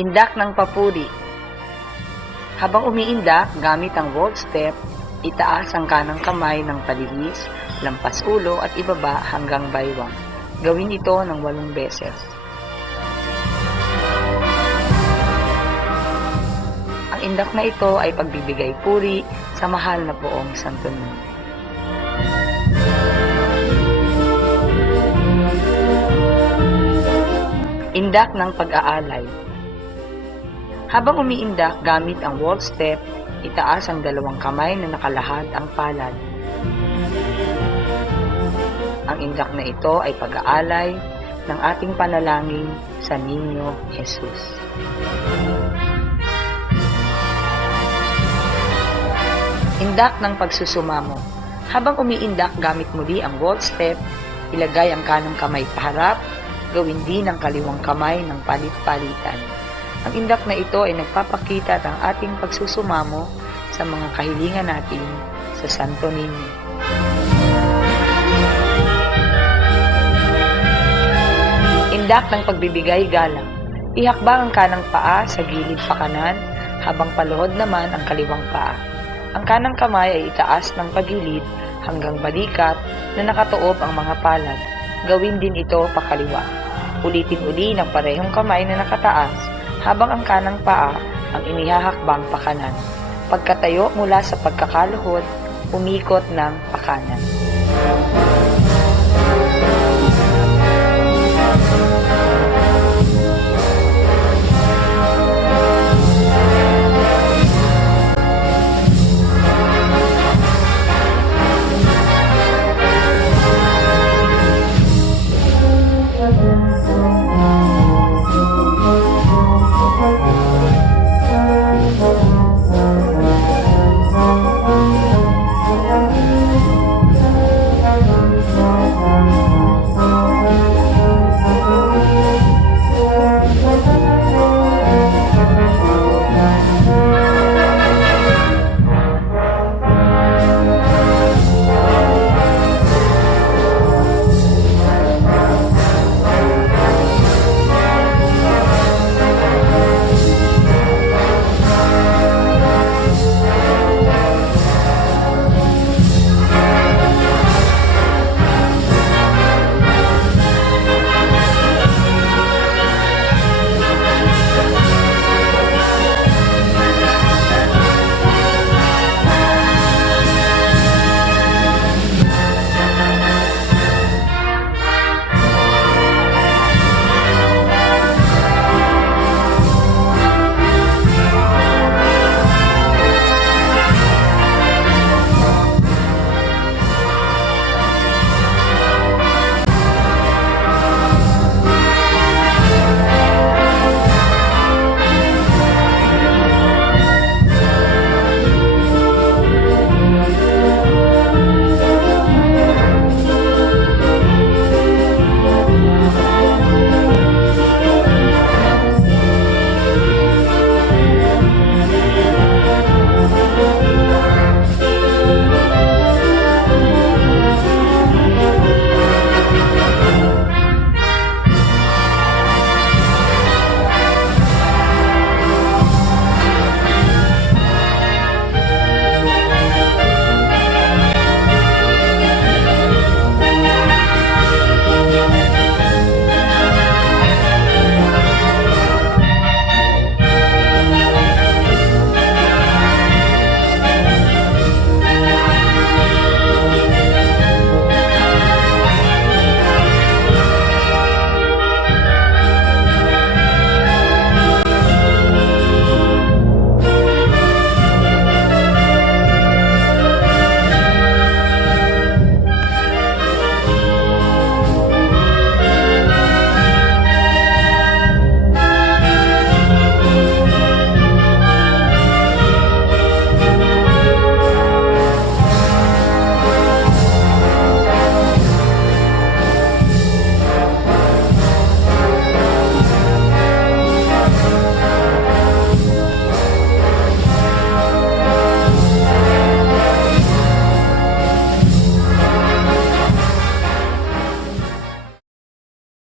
Indak ng papuri. Habang umiindak gamit ang vault step, itaas ang kanang kamay ng palihis, lampas ulo at ibaba hanggang baywang. Gawin ito ng 8 beses. Ang indak na ito ay pagbibigay puri sa mahal na poong Santo Niño. Indak ng pag-aalay. Habang umiindak gamit ang vault step, itaas ang 2 kamay na nakalahad ang palad. Ang indak na ito ay pag-aalay ng ating panalangin sa Niño Jesus. Indak ng pagsusumamo. Habang umiindak gamit muli ang vault step, ilagay ang kanang kamay paharap, gawin din ang kaliwang kamay ng palit-palitan. Ang indak na ito ay nagpapakita ng ating pagsusumamo sa mga kahilingan natin sa Santo Niño. Indak ng pagbibigay galang. Ihakbang ang kanang paa sa gilid pakanan, habang paluhod naman ang kaliwang paa. Ang kanang kamay ay itaas ng pagilid hanggang balikat na nakatuob ang mga palad. Gawin din ito pakaliwa. Ulitin uli ng parehong kamay na nakataas, habang ang kanang paa ang inihahakbang pakanan. Pagkatayo mula sa pagkakaluhod, umikot ng pakanan.